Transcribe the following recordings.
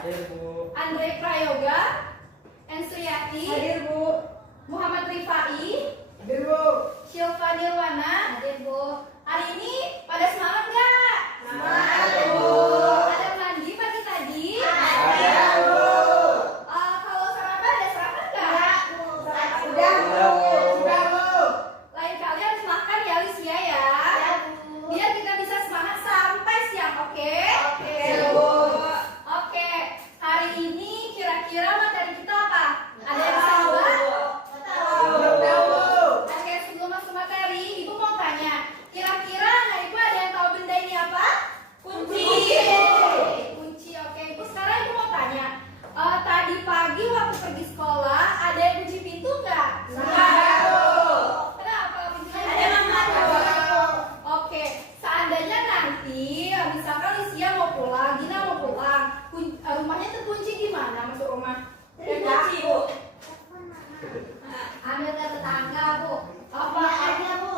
Hadir, Bu. Andre Prayoga, Ensuyati. Hadir, Bu. Muhammad Rifai. Hadir, Bu. Silva Nirwana. Hadir, Bu. Hari ini pada semangat nggak? Semangat, Bu. Ada mandi pagi tadi? Ada, Bu. Kalau sarapan ada sarapan nggak? Sudah, Bu. Sudah, Bu. Lain kali harus makan ya, Alicia ya. Biar kita bisa semangat sampai siang, oke? Oke, Bu. Oke, hari ini kira-kira materi kita apa? Ada yang bisa buat? Belum tahu, Bu. Oke, sebelum masuk materi, Ibu mau tanya, kira-kira anak Ibu ada yang tahu benda ini apa? Kunci. Kunci, oke. Ibu sekarang Ibu mau tanya, tadi pagi waktu pergi sekolah ada yang kunci pintu nggak? Ada, Bu. Kenapa pintunya? Ada Mama, Bu. Oke, seandainya nanti misalkan Lisia mau pulang, Gina mau pulang, rumahnya terkunci gimana masuk rumah? Kunci, Bu. Ambil ke tetangga, Bu. Apa? Ada, Bu.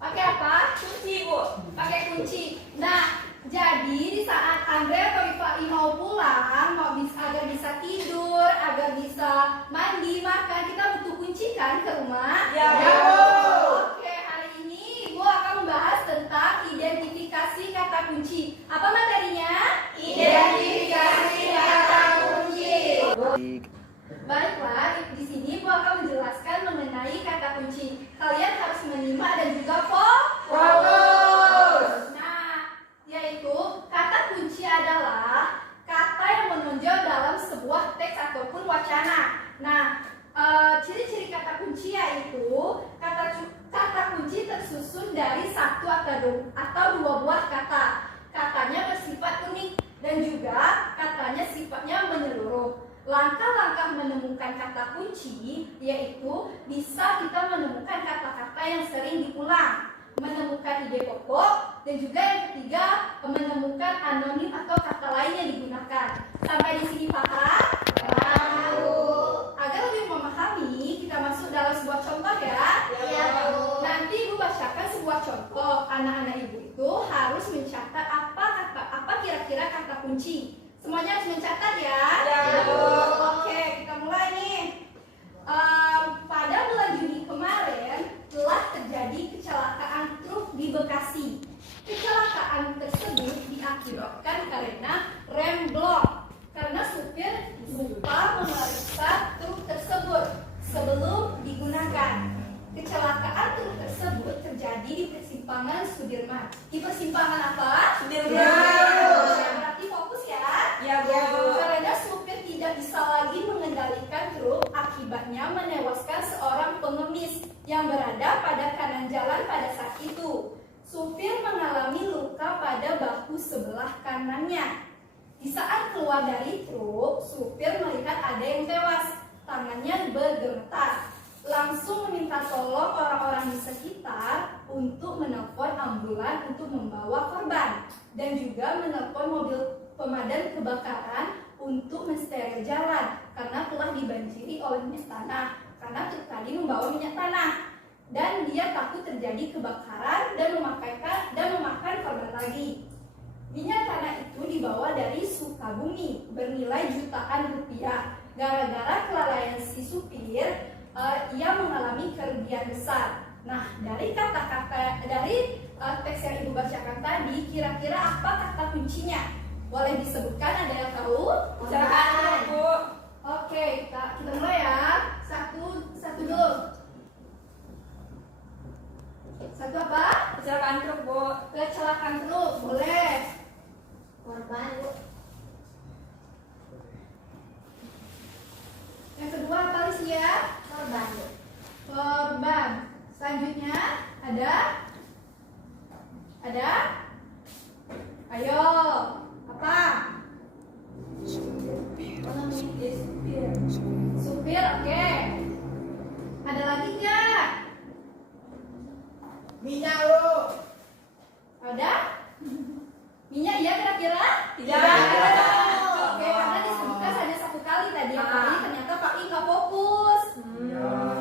Pakai apa? Kunci, Bu. Pakai kunci. Nah, jadi di saat Andre atau Rifai mau pulang, agar bisa tidur, agar bisa mandi, makan, kita butuh kunci kan ke rumah? Ya, Bu. Oke, hari ini Ibu akan membahas tentang identifikasi kata kunci. Apa materinya? Identifikasi kata kunci. Baiklah, di sini Ibu akan menjelaskan mengenai kata kunci. Kalian harus menyimak dan juga Fokus. Nah, yaitu kata kunci adalah kata yang menonjol dalam sebuah teks ataupun wacana. Nah, ciri-ciri kata kunci yaitu kata kunci tersusun dari satu atau dua buah kata. Katanya bersifat unik dan juga katanya sifatnya menyeluruh. Langkah-langkah menemukan kata kunci yaitu bisa kita menemukan kata-kata yang sering diulang, menemukan ide pokok, dan juga yang ketiga menemukan anonim atau kata lain yang digunakan. Sampai di sini paham? Tahu. Agar lebih memahami, kita masuk dalam sebuah contoh ya. Iya, Bu. Nanti Ibu bacakan sebuah contoh. Anak-anak Ibu itu harus mencatat apa kira-kira kata kunci. Semuanya harus mencatat ya. Ya, Bu. Oke, kita mulai nih. Pada bulan Juni kemarin telah terjadi kecelakaan truk di Bekasi. Kecelakaan tersebut diakibatkan karena rem blok. Karena supir lupa memeriksa truk tersebut sebelum digunakan. Kecelakaan truk tersebut terjadi di persimpangan Sudirman. Di persimpangan apa? Sudirman. Berarti fokus ya. Ya, Bu. Karena supir tidak bisa lagi mengendalikan truk, akibatnya menewaskan seorang pengemis yang berada pada kanan jalan pada saat itu. Supir mengalami luka pada bahu sebelah kanannya. Di saat keluar dari truk, supir melihat ada yang tewas, tangannya bergemetar. Langsung meminta tolong orang-orang di sekitar untuk menelpon ambulan untuk membawa korban dan juga menelpon mobil pemadam kebakaran untuk mensteril jalan karena telah dibanjiri oleh minyak tanah, karena truk tadi membawa minyak tanah dan dia takut terjadi kebakaran dan memakan korban lagi. Minyak tanah itu dibawa dari Sukabumi bernilai jutaan rupiah. Gara-gara kelalaian si supir, ia mengalami kerugian besar. Nah, dari kata-kata dari teks yang Ibu bacakan tadi, kira-kira apa kata kuncinya? Boleh disebutkan, ada yang tahu? Silakan, Bu. Oke, kita mulai ya. Satu dulu. Satu apa? Kecelakaan truk, Bu. Kecelakaan truk, boleh. Korban, Bu. Yang kedua apa Alicia? Korban, Bu. Korban. Selanjutnya ada? Ayo. Apa? Supir, oke. Ada lagi nggak? Minyak, Bu. Ada? Minyak iya kira-kira? Tidak. Oke, karena disebutkan hanya satu kali tadi ya kali, ternyata Pak I nggak fokus.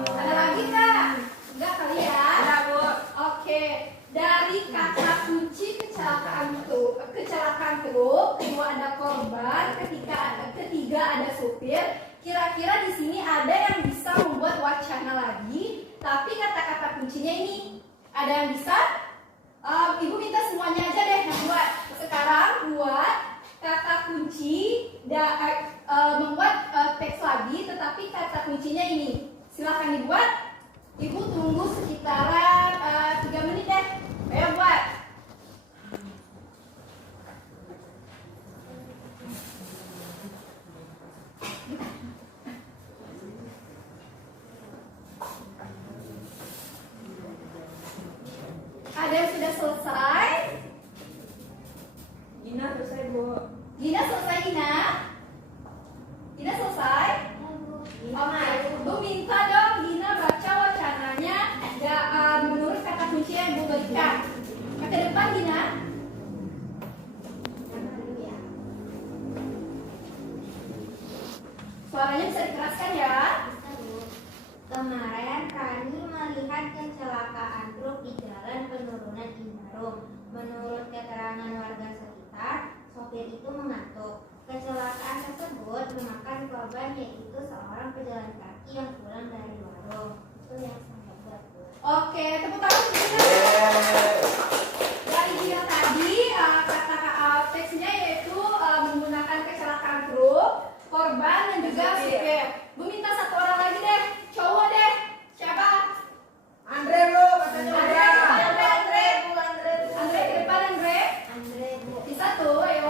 Ada lagi nggak? Enggak kali ya? Ada, Bu. Oke, dari kata kunci kecelakaan truk, kedua ada korban, ketiga ada supir. Kira-kira di sini ada yang bisa membuat wacana lagi, tapi kata-kata kuncinya ini. Ada yang bisa? Ibu minta semuanya aja deh yang buat. Sekarang buat kata kunci, membuat teks lagi, tetapi kata kuncinya ini. Silahkan dibuat. Ibu tunggu sekitaran 3 menit deh. Ayo buat. Ada yang sudah selesai? Gina selesai, Bu. Gina selesai, Gina? Gina selesai? Oke, Bu minta dong Gina baca wacananya menurut kata kunci yang Bu berikan. Ke depan, Gina. Suaranya bisa dikeraskan ya. Kemarin kami melihat kecelakaan truk di jalan penurunan Indarung. Menurut keterangan warga sekitar, sopir itu mengantuk. Kecelakaan tersebut memakan korban, yaitu seorang pejalan kaki yang pulang dari warung. Itu yang saya buat. Oke, tepuk tangan untuk Gina. Dari Gina tadi teksnya yaitu menggunakan kecelakaan truk, korban dan juga supir. Bu minta satu orang lagi deh, cowok deh. Siapa? Andre, Bu, katanya udah. Andre ke depan, Andre. Andre, Bu. Bisa tuh, ayo.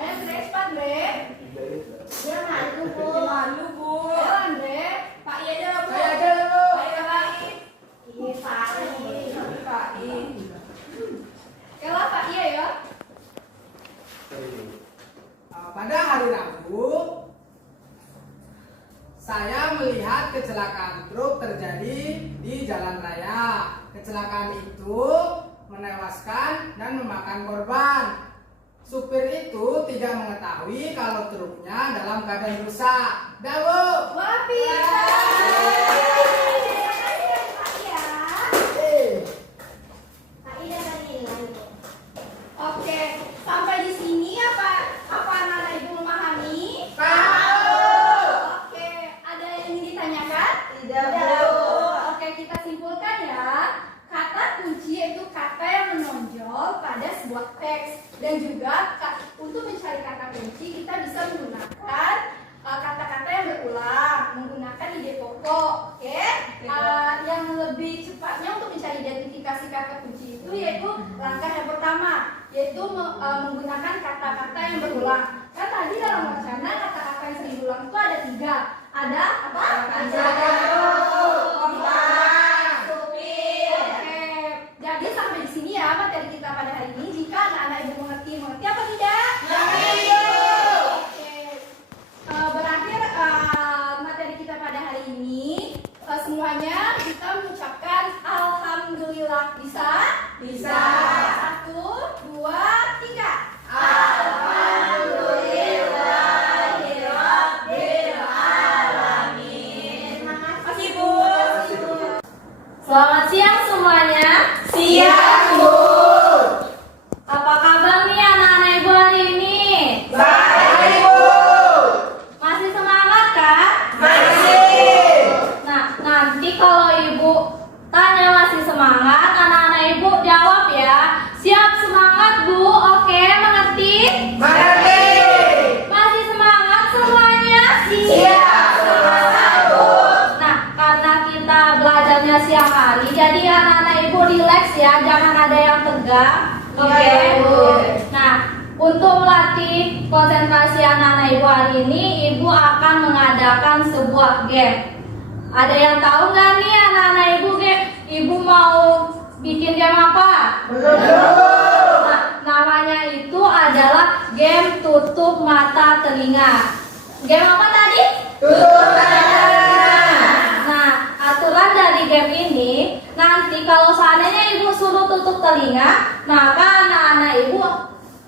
Ayo Andre, cepat Andre. Dia malu, Bu. Malu, Bu. Ayo Andre. Pak I aja, Bu. Saya aja, Bu. Ayo Pak. Ini Pak I. Pak I. Kalau Pak iya ya. Pada hari Rabu, saya melihat kecelakaan truk terjadi di jalan raya. Kecelakaan itu menewaskan dan memakan korban. Supir itu tidak mengetahui kalau truknya dalam keadaan rusak. Dah, Bu. Wah, pintar. Terima kasih Pak ya. Pak I dapat nilai, Bu. Oke, sampai di sini apa anak-anak Ibu memahami? Paham. Oke, ada yang ingin ditanyakan? Tidak, Bu. Oke, kita simpulkan ya. Kata kunci yaitu kata yang menonjol pada sebuah teks. Dan juga untuk mencari kata kunci kita bisa menggunakan kata-kata yang berulang, menggunakan ide pokok. Oke? Yang lebih cepatnya untuk mencari identifikasi kata kunci itu yaitu langkah yang pertama, yaitu menggunakan kata-kata yang berulang. Kan tadi dalam wacana kata-kata yang sering berulang itu ada 3. Ada apa? Jadi sampai di sini ya materi kita pada hari ini. Jika anak-anak Ibu mengerti apa tidak? Oke. Berakhir materi kita pada hari ini. Semuanya kita mengucapkan alhamdulillah. Bisa? Bisa. 1, 2, 3. Makasih Bu. Selamat siang semuanya. Siap, Bu. Apa kabar nih anak-anak Ibu hari ini? Baik, Bu. Masih semangat kan? Masih. Nah, nanti kalau Ibu tanya masih semangat, anak-anak Ibu jawab ya. Siap semangat Bu, oke mengerti? Mengerti. Masih semangat semuanya? Siap, semangat, Bu. Nah, karena kita belajarnya siang hari, jadi anak-anak Ibu relax ya, jangan ada yang tegang. Oke. Iya, Bu. Nah, untuk melatih konsentrasi anak-anak Ibu hari ini, Ibu akan mengadakan sebuah game. Ada yang tahu nggak nih anak-anak Ibu game? Ibu mau bikin game apa? Belum, Bu. Nah, namanya itu adalah game tutup mata telinga. Game apa tadi? Tutup mata. Nah, aturan dari game ini, nanti kalau seandainya Ibu suruh tutup telinga, maka anak-anak Ibu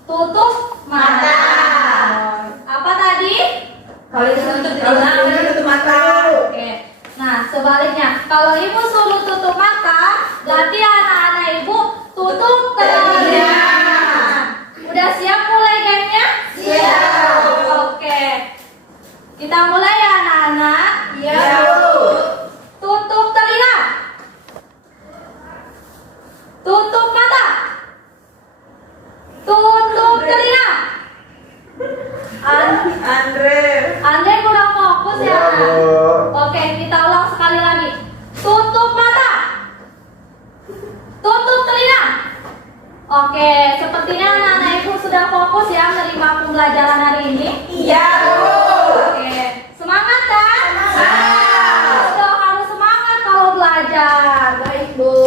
tutup mata. Apa tadi? Kalau itu tutup telinga, tutup mata. Oke. Nah, sebaliknya, kalau Ibu suruh tutup mata, berarti anak-anak Ibu tutup telinga. Udah siap mulai gamenya? Siap. Kita mulai ya anak-anak. Iya, Bu. Tutup telinga. Tutup mata. Tutup telinga. Andre kurang fokus ya anak. Oke, kita ulang sekali lagi. Tutup mata. Tutup telinga. Oke, sepertinya anak-anak ibu sudah fokus ya menerima pembelajaran hari ini. Iya, Bu. Oke, semangat kan? Sudah harus semangat kalau belajar. Baik, Bu.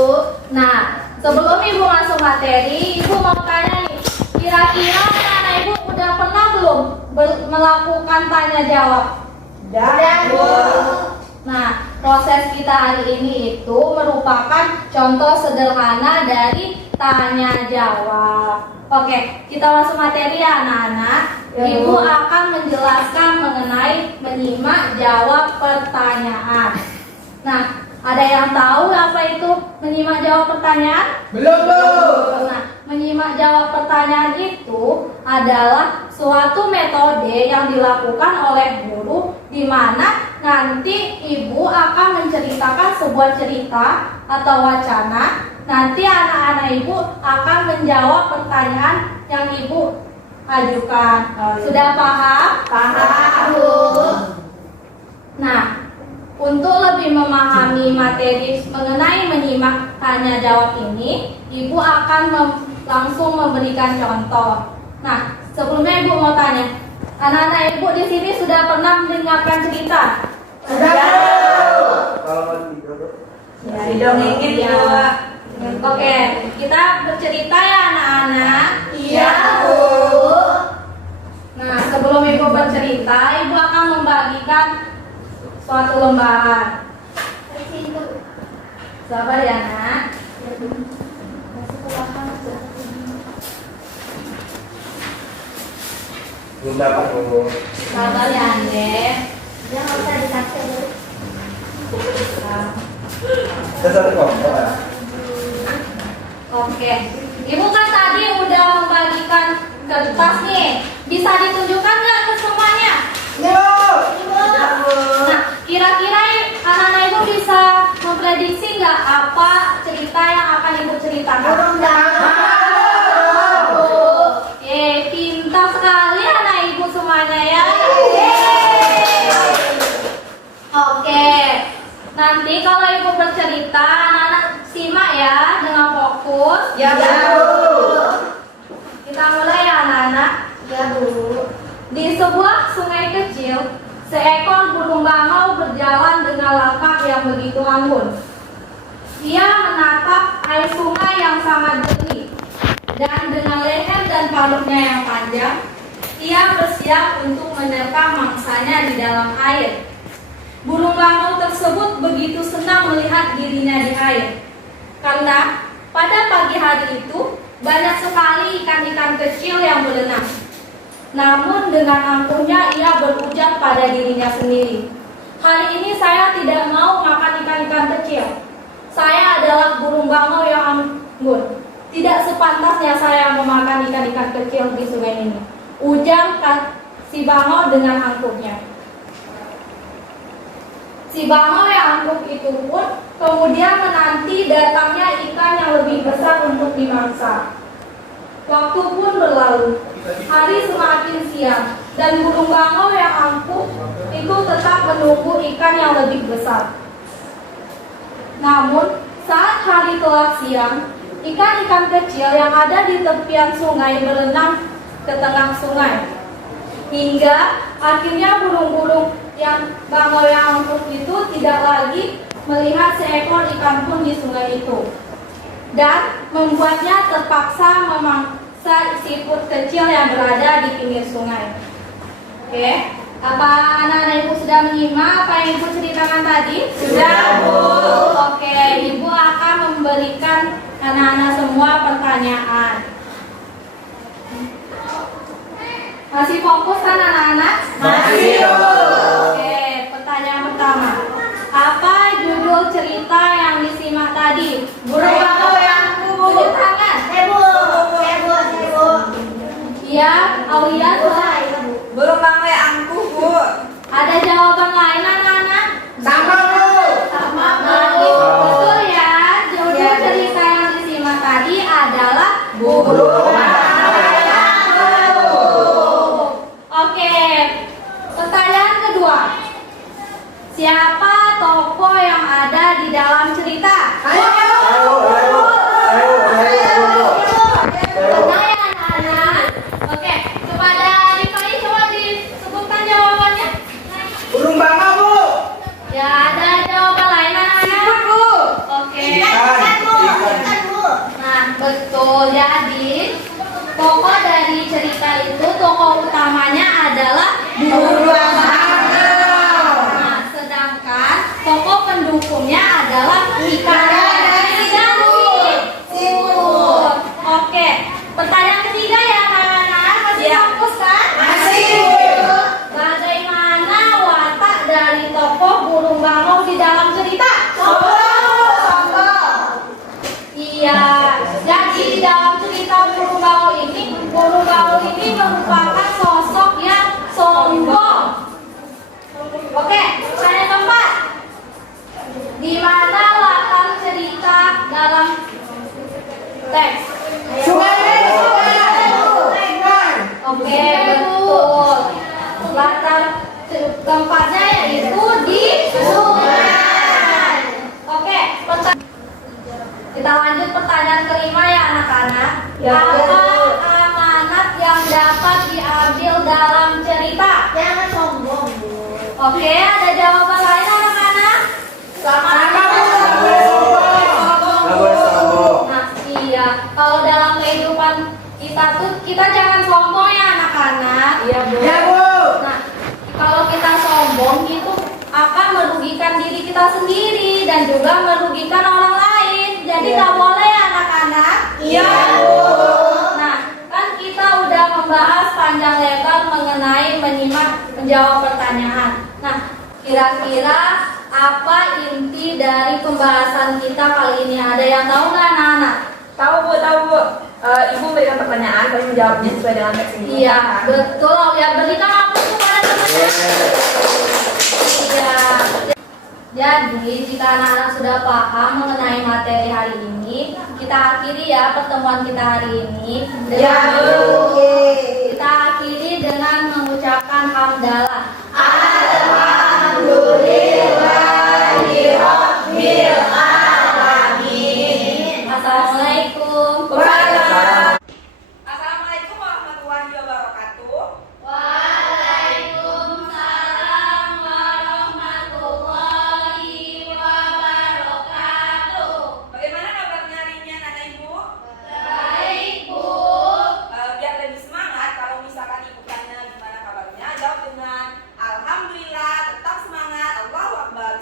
Nah, sebelum ibu masuk materi, ibu mau tanya nih, kira-kira anak-anak ibu udah pernah belum melakukan tanya jawab? Sudah, Bu. Nah, proses kita hari ini itu merupakan contoh sederhana dari tanya jawab. Oke, kita masuk materi ya anak-anak. Ya, Ibu Bu. akan menjelaskan mengenai menyimak jawab pertanyaan. Nah, ada yang tahu apa itu menyimak jawab pertanyaan? Belum, Bu. Nah, menyimak jawab pertanyaan itu adalah suatu metode yang dilakukan oleh guru di mana nanti ibu akan menceritakan sebuah cerita atau wacana. Nanti anak-anak ibu akan menjawab pertanyaan yang ibu ajukan. Sudah paham? Paham, Bu. Nah, untuk lebih memahami materi mengenai menyimak tanya jawab ini, ibu akan langsung memberikan contoh. Nah, sebelumnya ibu mau tanya, anak-anak ibu di sini sudah pernah mendengarkan cerita? Sudah, Bu. Ya, didongengin ya. Oke, kita bercerita ya anak-anak. Iya, Bu. Nah, sebelum ibu bercerita, ibu akan membagikan suatu lembaran. Sabar ya nak. Belum dapat, Bu. Sabar ya Ande. Dia nggak usah dikasih dulu. Saya kok. Oke, ibu kan tadi udah membagikan kertas nih. Bisa ditunjukkan nggak ke semuanya? Nah, kira-kira anak-anak ibu bisa memprediksi nggak apa cerita yang akan ibu ceritakan? Oke, pintar sekali anak ibu semuanya ya. Oke, nanti kalau ibu bercerita, anak-anak simak ya dengan fokus. Ya, Bu. Kita mulai ya anak-anak. Ya, Bu. Di sebuah sungai kecil, seekor burung bangau berjalan dengan langkah yang begitu anggun. Ia menatap air sungai yang sangat jernih, dan dengan leher dan paluknya yang panjang, ia bersiap untuk menerkam mangsanya di dalam air. Burung bangau tersebut begitu senang melihat dirinya di air, karena pada pagi hari itu banyak sekali ikan-ikan kecil yang berenang. Namun dengan angkuhnya ia berujar pada dirinya sendiri, "Hari ini saya tidak mau makan ikan-ikan kecil. Saya adalah burung bangau yang anggun. Tidak sepantasnya saya memakan ikan-ikan kecil di sungai ini," ujar si bangau dengan angkuhnya. Si bangau yang angkuh itu pun kemudian menanti datangnya ikan yang lebih besar untuk dimangsa. Waktu pun berlalu, hari semakin siang, dan burung bangau yang angkuh itu tetap menunggu ikan yang lebih besar. Namun, saat hari telah siang, ikan-ikan kecil yang ada di tepian sungai berenang ke tengah sungai. Hingga akhirnya burung-burung yang bangau yang angkuh itu tidak lagi melihat seekor ikan pun di sungai itu, dan membuatnya terpaksa memangsa siput kecil yang berada di pinggir sungai. Oke, apa anak-anak ibu sudah menyimak apa yang ibu ceritakan tadi? Sudah, Bu. Oke, ibu akan memberikan anak-anak semua pertanyaan. Masih fokus kan anak-anak? Masih, Bu. Oke, pertanyaan pertama. Apa judul cerita yang disimak tadi? Burung bangau yang tunjuk tangan. Iya, Aulia. Burung bangau yang angkuh, Bu. Ada jawaban lain anak-anak? Sama Bu. Sama Nah, betul ya. Judul cerita yang disimak tadi adalah Burung Bangau. Oke, pertanyaan kedua. Siapa tokoh yang ada di dalam cerita? Ayo. Benar ya anak-anak? Oke, kepada Rifai coba disebutkan jawabannya. Burung bangau Bu. Ya, ada jawaban lain anak-anak? Oke. Nah, betul. Jadi, tokoh dari cerita itu, tokoh utamanya adalah burung bangau. Nah, sedangkan tokoh pendukungnya adalah ikan dan timur. Oke, pertanyaan ketiga ya anak-anak. Masih fokus kan? Bagaimana watak dari tokoh burung bangau di dalam cerita? Iya, jadi di dalam cerita burung bangau ini merupakan sosok yang sombong. Oke, pertanyaan keempat. Di mana latar cerita dalam teks? Oke, betul. Latar tempatnya yaitu di sungai. Oke, kita lanjut pertanyaan kelima ya anak-anak. Apa amanat yang dapat diambil dalam cerita? Jangan sombong, Bu. Oke, ada jawaban lain anak-anak? Nggak boleh sombong. Nah, iya. Kalau dalam kehidupan kita tuh kita jangan sombong ya anak-anak. Iya, Bu. Ya Bu. Nah, kalau kita sombong itu akan merugikan diri kita sendiri dan juga merugikan orang lain. Jadi nggak boleh ya anak-anak. Iya. Nah, kan kita udah membahas panjang lebar mengenai menjawab pertanyaan. Nah, kira-kira apa inti dari pembahasan kita kali ini? Ada yang tahu nggak anak-anak? Tahu Bu. Ibu berikan pertanyaan, kami menjawabnya sesuai dengan teks ini. Iya, betul. Ya, berikan aplaus kepada teman-teman. Iya. Jadi, jika anak-anak sudah paham mengenai materi hari ini, kita akhiri ya pertemuan kita hari ini. Kita akhiri dengan mengucapkan hamdalah. Assalamualaikum. Assalamualaikum warahmatullahi wabarakatuh. Waalaikumsalam warahmatullahi wabarakatuh. Bagaimana kabarnya hari ini anak ibu? Baik, Bu. Biar lebih semangat, kalau misalkan ibu tanya gimana kabarnya, jawab dengan Alhamdulillah, tetap semangat, Allahu Akbar.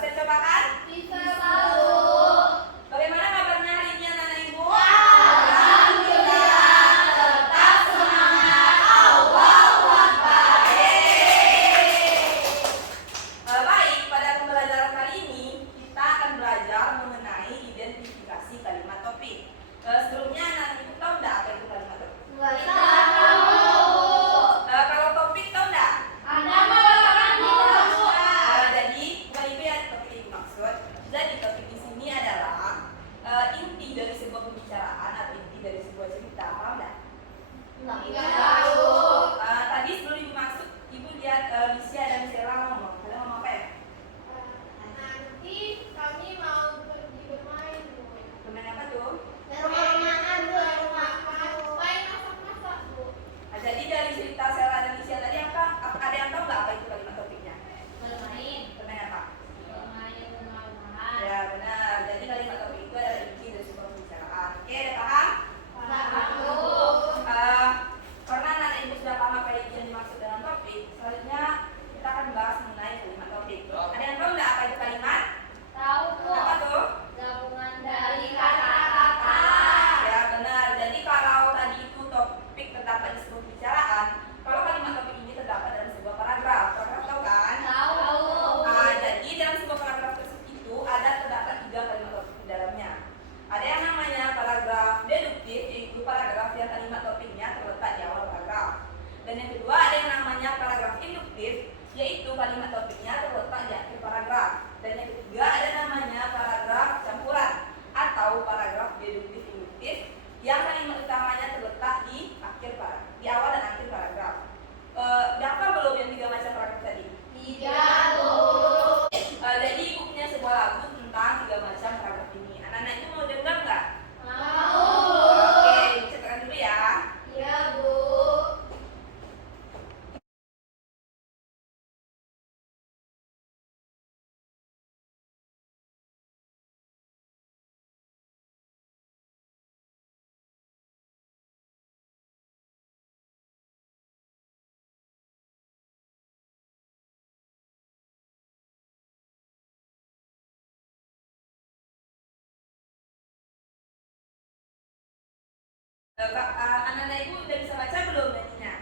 Anak-anak ibu udah bisa baca belum nyanyinya?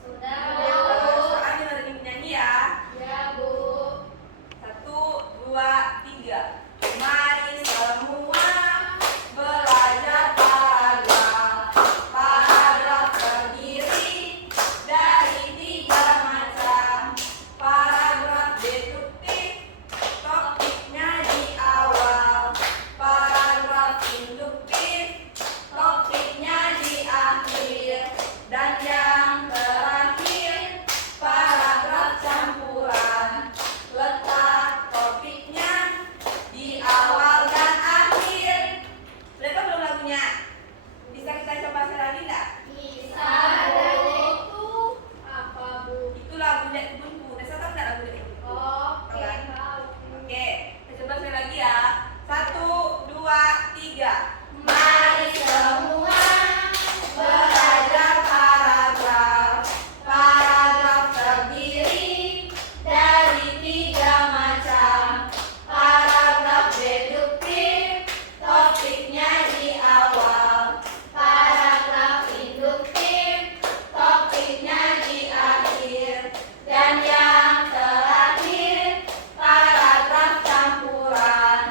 Sudah, Sekarang kita lagi menyanyi ya. Ya, Bu. 1, 2, 3. Mari semua belajar paragraf. Paragraf terdiri dari 3 macam. Paragraf deduktif, topiknya di awal. Paragraf induktif, topiknya di akhir. Dan yang terakhir, paragraf campuran. Letak topiknya di awal dan akhir. Mereka belum lagunya? Bisa kita coba sekali lagi enggak? Bisa, Bu. Itu apa, Bu? Itu lagu Dek Kebunku. Nesa tahu enggak lagu Dek Kebunku? Oke, Tahu kan? tahu. Oke, kita coba sekali lagi ya. 1, 2, 3. Mari semua Belajar paragraf. Paragraf terdiri dari 3 macam. Paragraf deduktif, topiknya di awal. Paragraf induktif, topiknya di akhir. Dan yang terakhir, paragraf campuran.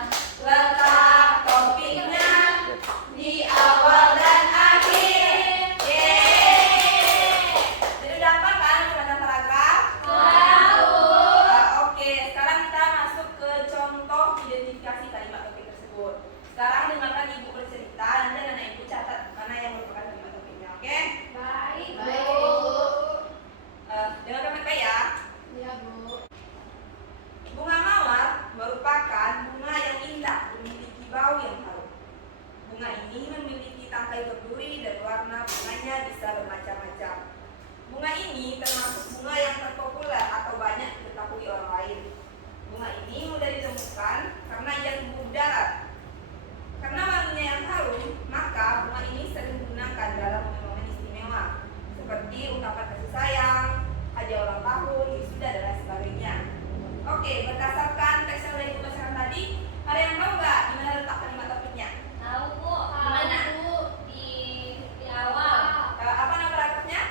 Letak topiknya di awal dan akhir. Yeay. Jadi udah hafal kan macam paragraf? Oke, sekarang kita masuk ke contoh identifikasi kalimat topik tersebut. Sekarang dengarkan ibu bercerita, nanti anak ibu catat mana yang merupakan kalimat topiknya, oke? Baik, Baik, Bu. Dengarkan baik-baik ya. Ya, Bu. Bunga mawar merupakan bunga yang indah, memiliki bau yang harum. Bunga ini memiliki tangkai berduri dan warna bunganya bisa bermacam-macam. Bunga ini termasuk bunga yang terpopuler atau banyak diketahui orang lain. Bunga ini mudah ditemukan karena ia tumbuh di darat. Karena wanginya yang harum, maka bunga ini sering digunakan dalam momen-momen istimewa, seperti ungkapan kasih sayang, hadiah ulang tahun, wisuda, dan lain sebagainya. Oke, berdasarkan teks yang sudah ibu bacakan tadi, ada yang tahu nggak di mana letak kalimat topiknya? Tahu, Bu. Mana? Bu, di awal. Apa nama paragrafnya?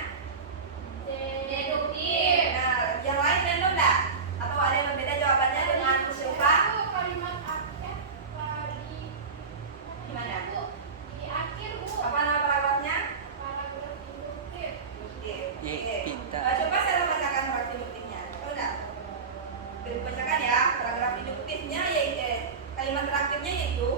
Deduktif. Nah, yang lain dan tahu nggak? Atau ada yang berbeda jawabannya dengan Bu Silva? kalimat akhir tadi. Gimana? Bu, di akhir, Bu. Apa nama paragrafnya? Paragraf induktif. Oke. Ya, pintar. Coba saya bacakan paragraf induktifnya. Tahu nggak? Oke, bacakan ya. Paragraf induktifnya yaitu kalimat terakhirnya yaitu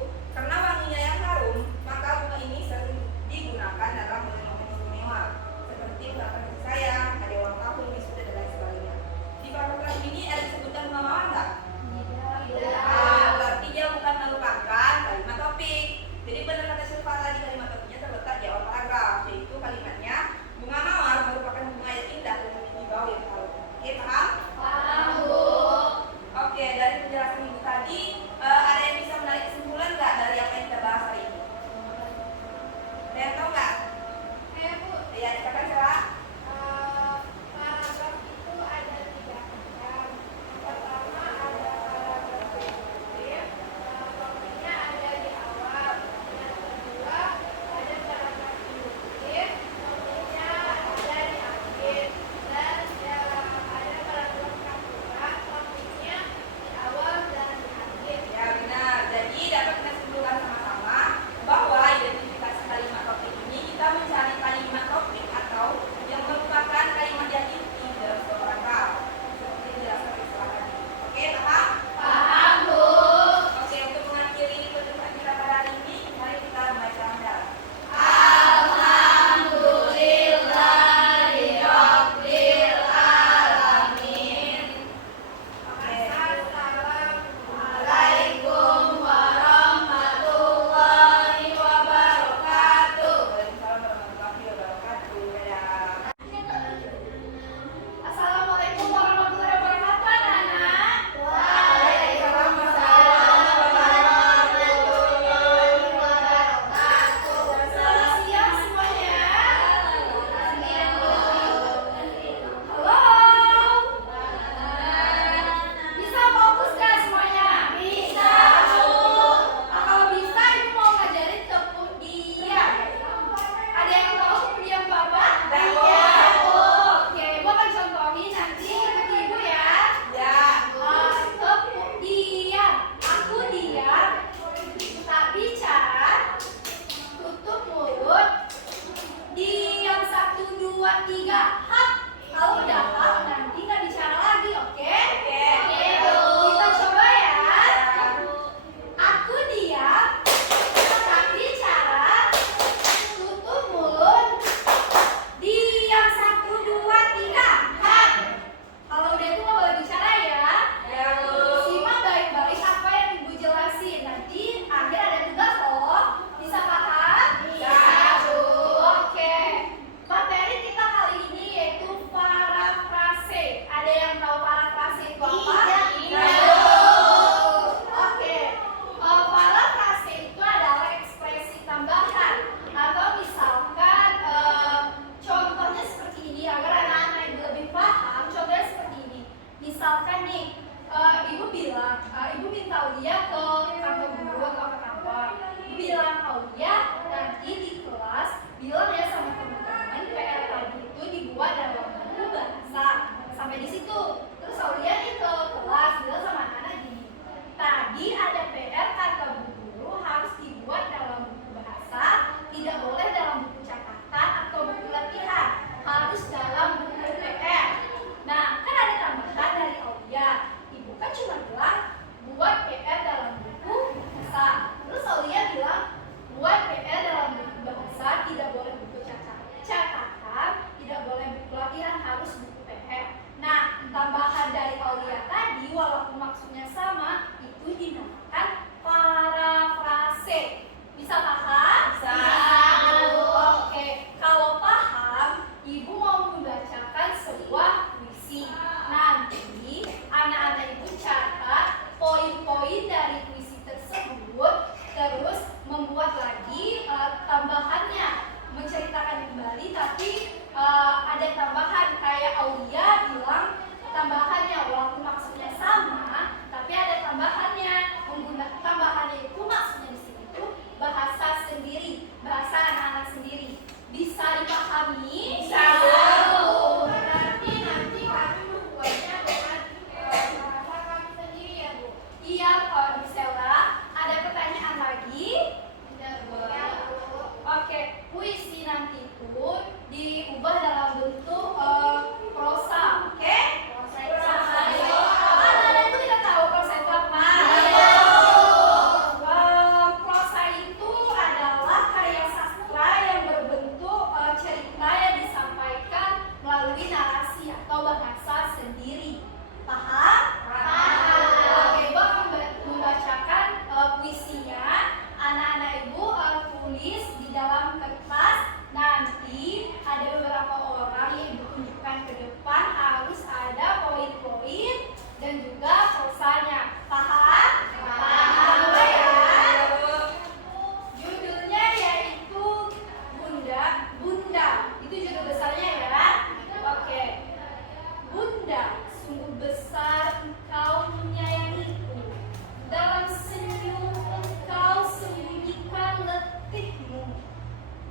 sungguh besar Engkau menyayangiku. Dalam senyum Engkau sembunyikan letihmu.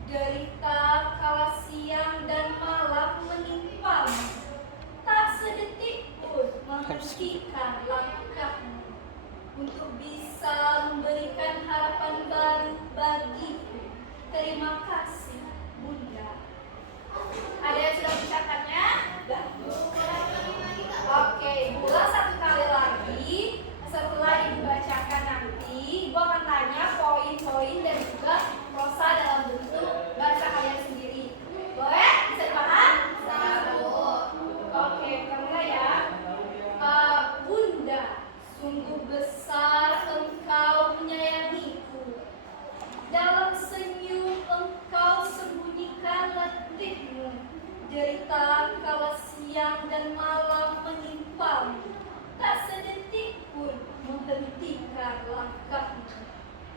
Derita kala siang dan malam menimpamu. Tak sedetik pun menghentikan langkahmu untuk bisa memberikan harapan baru bagiku. Terima kasih, Bunda. Ada yang sudah mencatatnya? Oke, Bula satu kali lagi. Setelah Ibu bacakan nanti, Ibu akan tanya poin-poin dan juga prosa dalam bentuk bahasa kalian sendiri. Boleh? Bisa dipaham? Oke, kita mulai ya. Bunda, sungguh besar Engkau menyayangiku. Dalam senyum Engkau sembunyikan letihmu. Derita kala siang dan malam menimpamu. Tak sedetik pun menghentikan langkahmu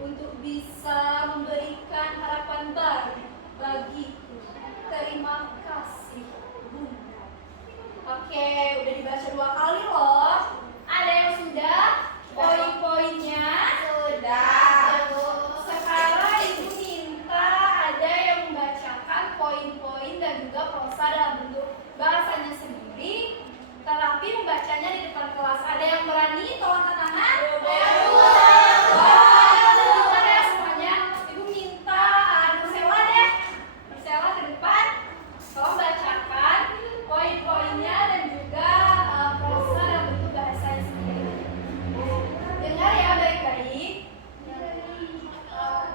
untuk bisa memberikan harapan baru bagiku. Terima kasih, Bunda. Oke, udah dibaca 2 kali loh. Ada yang sudah? Poin-poinnya? Sudah. Sekarang Ibu minta ada yang membacakan poin-poin dan juga prosa dalam bentuk bahasanya sendiri, tetapi membacanya di depan kelas. Ada yang berani? Tolong angkat tangan. Dengar ya semuanya. Ibu minta Nursela deh. Nursela ke depan. Tolong bacakan poin-poinnya dan juga prosa dalam bentuk bahasanya sendiri. Dengar ya baik-baik.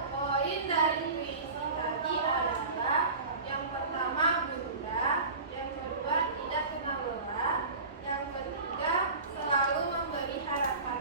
Poin dari kuis tadi adalah yang pertama Bunda, yang kedua tidak kenal lelah, yang ketiga selalu memberi harapan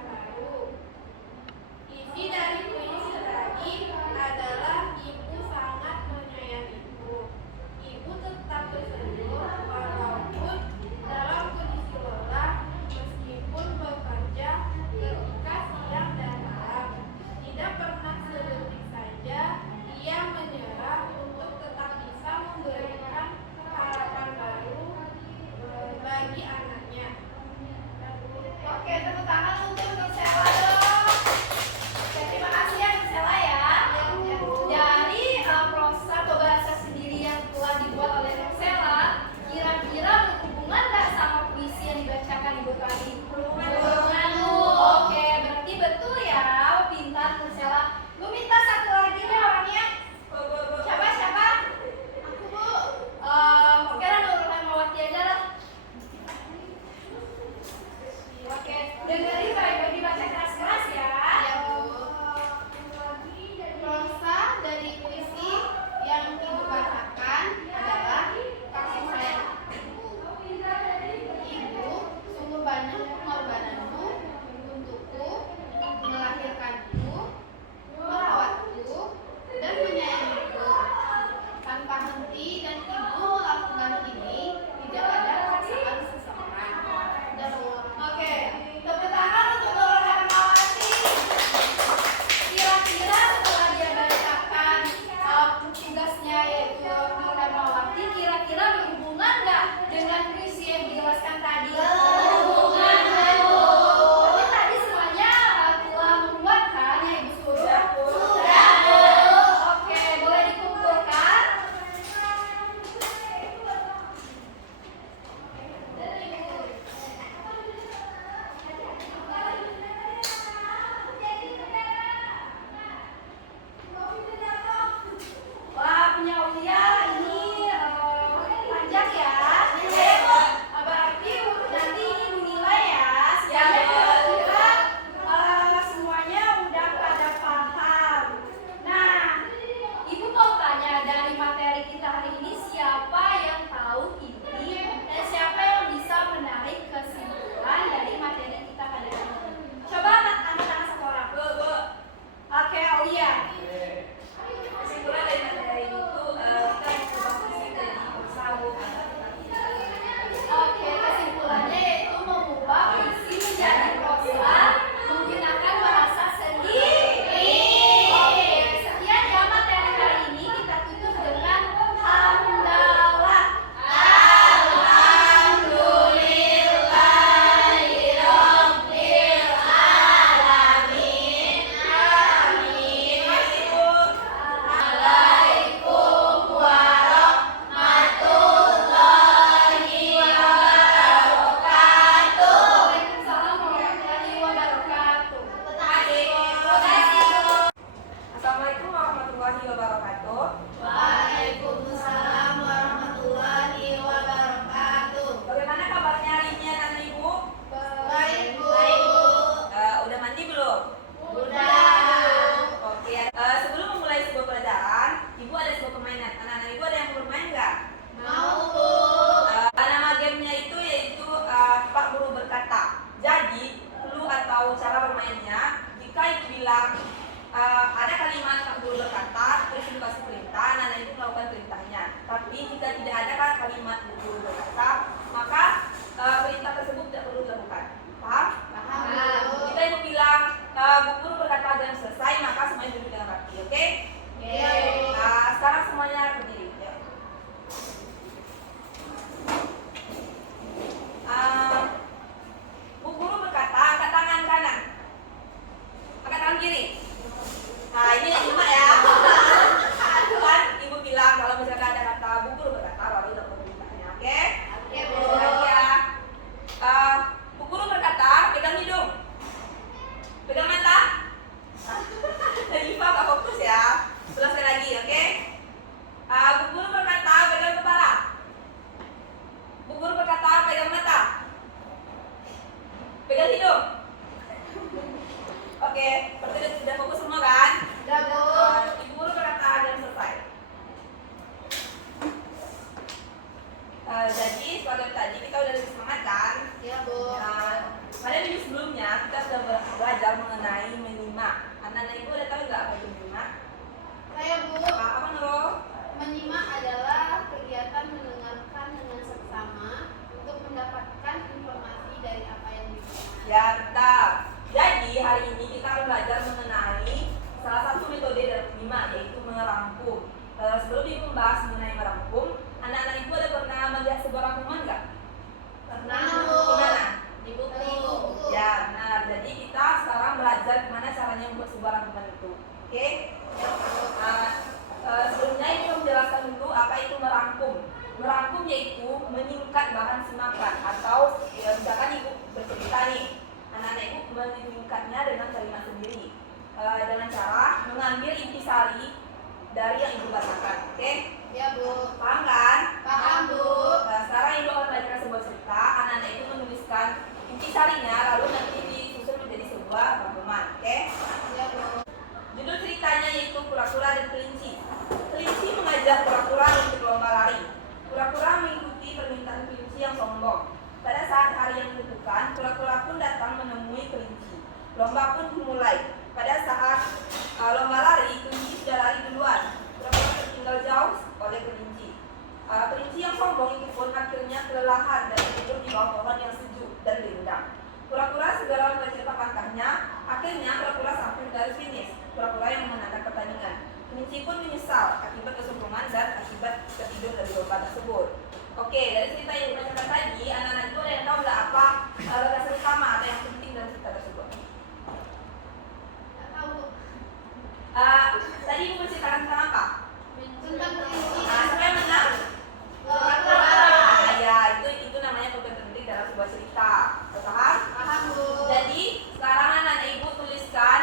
Anak-anak ibu ada tahu nggak apa itu menyimak? Saya Bu, Apa Nurul? menyimak adalah kegiatan mendengarkan dengan seksama untuk mendapatkan informasi dari apa yang diberikan. Ya, betul. Jadi hari ini kita akan belajar mengenai salah satu metode dalam menyimak, yaitu merangkum. Sebelum membahas mengenai merangkum, anak-anak ibu ada pernah melihat sebuah rangkuman nggak? Pernah, Di Bu. mana? Di buku. Ya, benar. Jadi kita sekarang belajar gimana caranya membuat sebuah rangkuman itu. Oke? Sebelumnya ini menjelaskan dulu apa itu merangkum. Merangkum yaitu menyingkat bahan simakan atau misalkan ibu bercerita nih, anak-anak ibu menyingkatnya dengan kalimat sendiri dengan cara mengambil intisari dari yang ibu katakan. Oke? Ya Bu. Paham kan? Paham Bu. Sekarang ibu akan belajar sebuah cerita. Anak-anak itu menuliskan intisarinya lalu nanti disusun menjadi sebuah rangkuman. Oke? Ya Bu. Judul ceritanya yaitu Kura-kura dan Kelinci. Kelinci mengajak kura-kura untuk lomba lari. Kura-kura mengikuti permintaan kelinci yang sombong. Pada saat hari yang ditentukan, kura-kura pun datang menemui kelinci. Lomba pun dimulai. Pada saat lomba lari, kelinci sudah lari duluan. Kura-kura tertinggal jauh oleh kelinci. Kelinci yang sombong itu pun akhirnya kelelahan dan tidur di bawah pohon yang sejuk dan rindang. Kura-kura segera mempercepat langkahnya. Akhirnya kura-kura sampai di garis finish. Kura-kura yang memenangkan pertandingan. Kelinci pun menyesal akibat kesombongan dan akibat tertidur dari lomba tersebut. Oke, dari cerita yang dibacakan tadi, anak-anak itu ada yang tahu nggak apa dasar utama atau yang penting dalam cerita tersebut? Tak tahu. Tadi ibu menceritakan tentang apa? Tentang kelinci. Siapa yang menang? Kura-kura. Ya, itu namanya poin penting dalam sebuah cerita. Paham? Paham Bu. Jadi sekarang anak-anak ibu tuliskan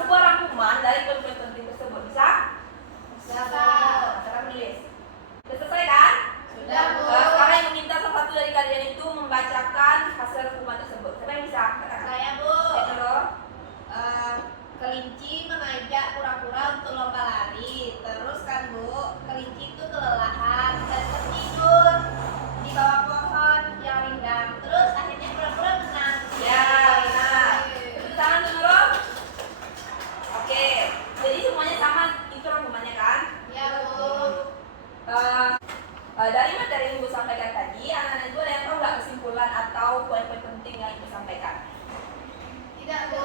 sebuah rangkuman dari poin-poin penting tersebut. Bisa? Bisa. Sekarang menulis. Sudah selesai kan? Sudah Bu. Sekarang yang meminta salah satu dari kalian itu membacakan hasil rangkuman tersebut. Siapa yang bisa? Katakan. Saya Bu. Ya, Nurul. Kelinci mengajak kura-kura untuk lomba lari. Terus kan Bu, kelinci itu kelelahan dan tertidur di bawah pohon yang rindang. Terus akhirnya kura-kura menang. Ya, benar. Tepuk tangan tuh, Nurul. Oke, jadi semuanya sama itu rangkumannya kan? Ya Bu. Dari materi yang ibu sampaikan tadi, anak-anak itu ada yang tahu nggak kesimpulan atau poin-poin penting yang ibu sampaikan? Tidak Bu.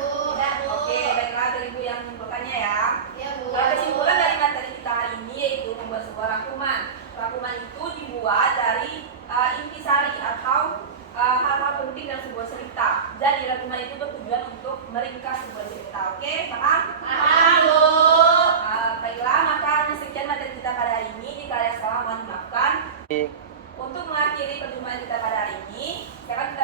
Oke, baiklah dari ibu yang menyimpulkannya ya. Ya Bu. Kesimpulan dari materi kita hari ini yaitu membuat sebuah rangkuman. Rangkuman itu dibuat dari intisari atau hal-hal penting dalam sebuah cerita. Jadi rangkuman itu bertujuan untuk meringkas sebuah cerita. Oke, paham? Paham Bu. Baiklah, maka sekian materi kita pada hari ini. Jika ada yang salah mohon dimaafkan. Untuk mengakhiri perjumpaan kita pada hari ini, sekarang kita